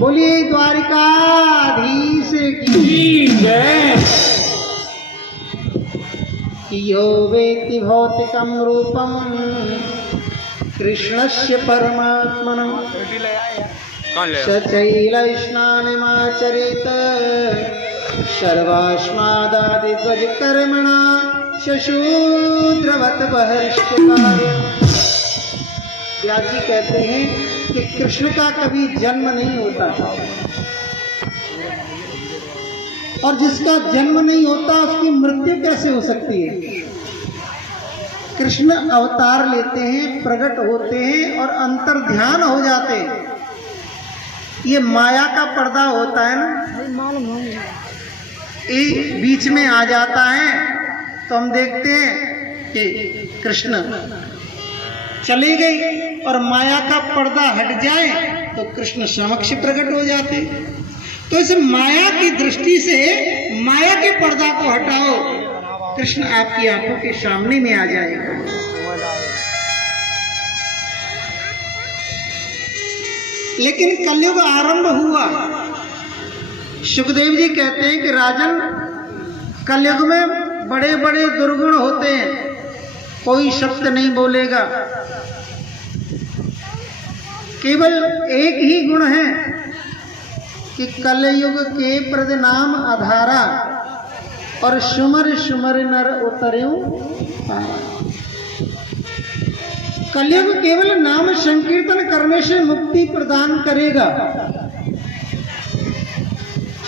बोलिए द्वारिकाधीश की जय। यो वेत्ति भौतिकं रूपं कृष्णस्य परमात्मनं सचैलस्नानमाचरेत सर्वास्मादादिद्वजकर्मणा शशूद्रवत् बहिष्कृताय। व्यास जी कहते हैं कि कृष्ण का कभी जन्म नहीं होता और जिसका जन्म नहीं होता उसकी मृत्यु कैसे हो सकती है। कृष्ण अवतार लेते हैं, प्रकट होते हैं और अंतर ध्यान हो जाते हैं। ये माया का पर्दा होता है ना, ये बीच में आ जाता है तो हम देखते हैं कि कृष्ण चले गए और माया का पर्दा हट जाए तो कृष्ण समक्ष प्रकट हो जाते। तो इस माया की दृष्टि से माया के पर्दा को हटाओ, कृष्ण आपकी आंखों के सामने में आ जाएगा। लेकिन कलयुग आरंभ हुआ। सुखदेव जी कहते हैं कि राजन, कलयुग में बड़े बड़े दुर्गुण होते हैं, कोई शब्द नहीं बोलेगा, केवल एक ही गुण है कि कलयुग के प्रद नाम आधारा और सुमर सुमर नर उतर्यूं पारा। कलयुग केवल नाम संकीर्तन करने से मुक्ति प्रदान करेगा।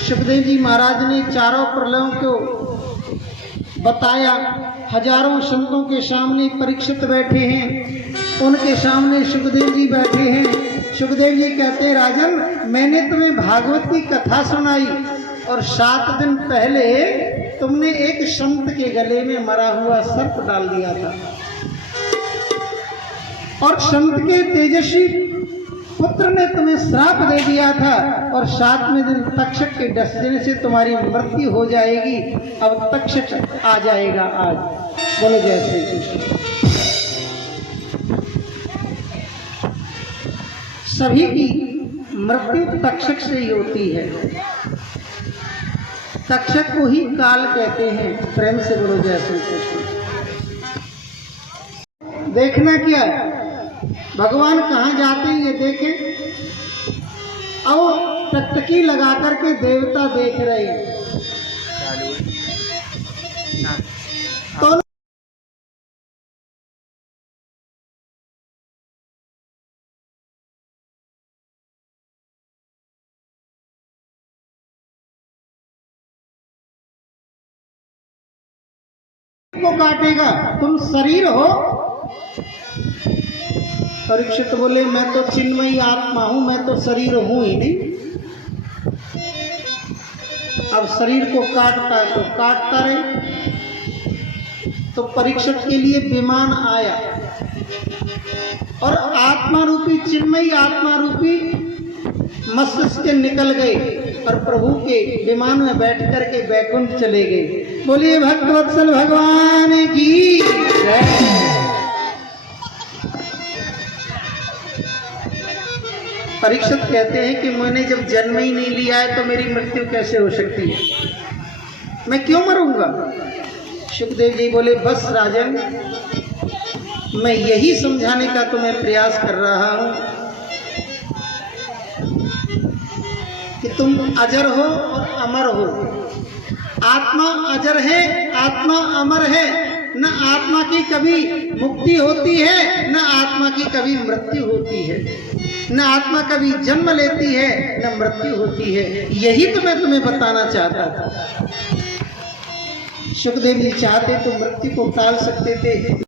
सुखदेव जी महाराज ने चारों प्रलयों को बताया। हजारों संतों के सामने परीक्षित बैठे हैं, उनके सामने सुखदेव जी बैठे हैं। सुखदेव जी कहते हैं, राजन मैंने तुम्हें भागवत की कथा सुनाई और 7 दिन पहले तुमने एक संत के गले में मरा हुआ सर्प डाल दिया था और संत के तेजस्वी पुत्र ने तुम्हें श्राप दे दिया था और 7वें दिन तक्षक के डसने से तुम्हारी मृत्यु हो जाएगी। अब तक्षक आ जाएगा आज। बोलो जय श्री कृष्ण। सभी की मृत्यु तक्षक से ही होती है। तक्षक को ही काल कहते हैं। प्रेम से बोलो जय श्री कृष्ण। देखना क्या है, भगवान कहाँ जाते हैं ये देखें। अब टकटकी लगा करके देवता देख रहे हैं तो को काटेगा। तुम शरीर हो। परीक्षित बोले, मैं तो चिन्मयी आत्मा हूं, मैं तो शरीर हूं ही नहीं। अब शरीर को काटता है तो काटता रहे। तो परीक्षित के लिए विमान आया और आत्मा रूपी चिन्मयी आत्मा रूपी मस्तिष्क निकल गए और प्रभु के विमान में बैठ करके बैकुंठ चले गए। बोलिए भक्तवत्सल भगवान की जय। परीक्षित कहते हैं कि मैंने जब जन्म ही नहीं लिया है तो मेरी मृत्यु कैसे हो सकती है, मैं क्यों मरूंगा। सुखदेव जी बोले, बस राजन, मैं यही समझाने का तुम्हें प्रयास कर रहा हूं कि तुम अजर हो और अमर हो। आत्मा अजर है, आत्मा अमर है। न आत्मा की कभी मुक्ति होती है, न आत्मा की कभी मृत्यु होती है। न आत्मा कभी जन्म लेती है, न मृत्यु होती है। यही तो मैं तुम्हें बताना चाहता था। सुखदेव जी चाहते तो मृत्यु को टाल सकते थे।